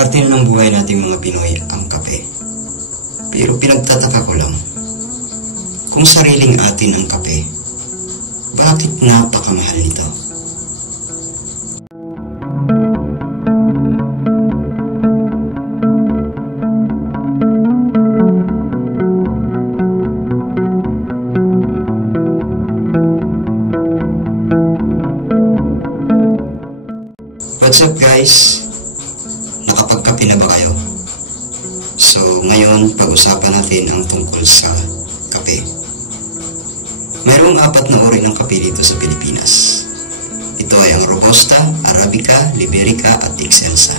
Parte na ng buhay nating mga Pinoy ang kape. Pero pinagtataka ko lang, kung sariling atin ang kape, bakit napakamahal nito? What's up guys? Nakapagkape na ba kayo? So ngayon pag-usapan natin ang tungkol sa kape. Mayroong 4 na uri ng kape dito sa Pilipinas. Ito ay ang Robusta, Arabica, Liberica at Excelsa.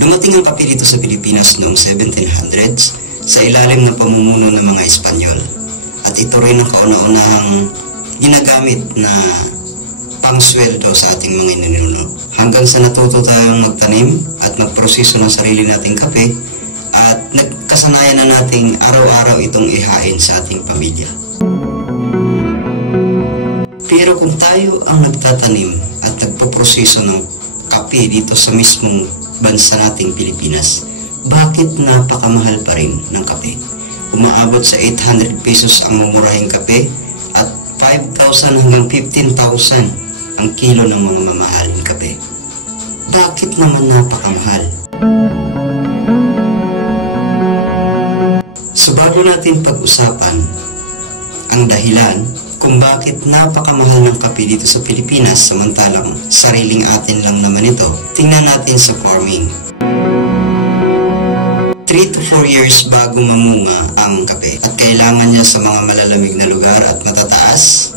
Dumating ang kape dito sa Pilipinas noong 1700s sa ilalim ng pamumuno ng mga Espanyol. At ito rin ang kauna-unahang ginagamit na pangsweldo sa ating mga ninuno. Hanggang sa natuto tayong magtanim at magproseso ng sarili nating kape at nagkasanayan na nating araw-araw itong ihain sa ating pamilya. Pero kung tayo ang nagtatanim at nagpoproseso ng kape dito sa mismong bansa nating Pilipinas, bakit napakamahal pa rin ng kape? Umaabot sa 800 pesos ang mumurahing kape at 5,000 hanggang 15,000 ang kilo ng mga mamahaling kape. Bakit naman napakamahal? So bago natin pag-usapan ang dahilan kung bakit napakamahal ng kape dito sa Pilipinas samantalang sariling atin lang naman ito, tingnan natin sa farming. 3 to 4 years bago mamunga ang kape at kailangan niya sa mga malalamig na lugar at matataas.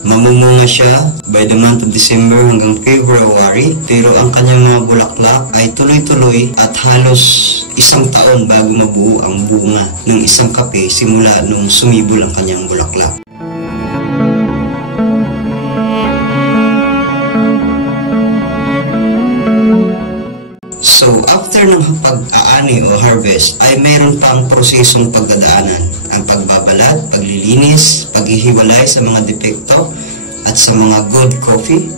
Mamumunga siya by the month of December hanggang February, pero ang kanyang mga bulaklak ay tuloy-tuloy at halos 1 taon bago mabuo ang bunga ng isang kape simula nung sumibol ang kanyang bulaklak. So, after ng pag-aani o harvest, ay mayroon pang prosesong pagdadaanan. Ang pagbabalat, paglilinis, paghihiwalay sa mga depekto, at sa mga good coffee.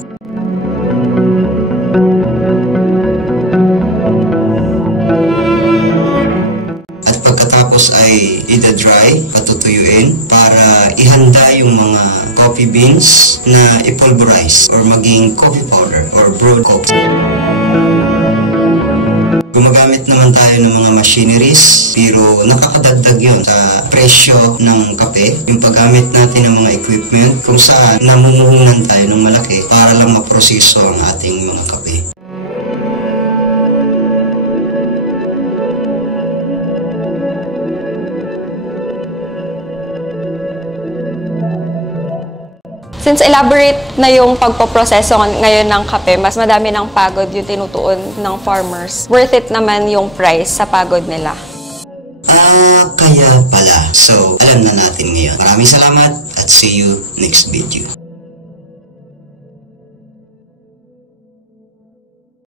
At pagkatapos ay ida-dry, patutuyuin, para ihanda yung mga coffee beans na ipulverize or maging coffee powder or brewed coffee. Gumagamit naman tayo ng mga machineries, pero nakakadagdag yun sa presyo ng kape. Yung paggamit natin ng mga equipment kung saan namumuhunan tayo ng malaki para lang maproseso ang ating mga kape. Since elaborate na yung pagpoproseso ngayon ng kape, mas madami ng pagod yung tinutuon ng farmers. Worth it naman yung price sa pagod nila. Kaya pala. So, alam na natin ngayon. Maraming salamat at see you next video.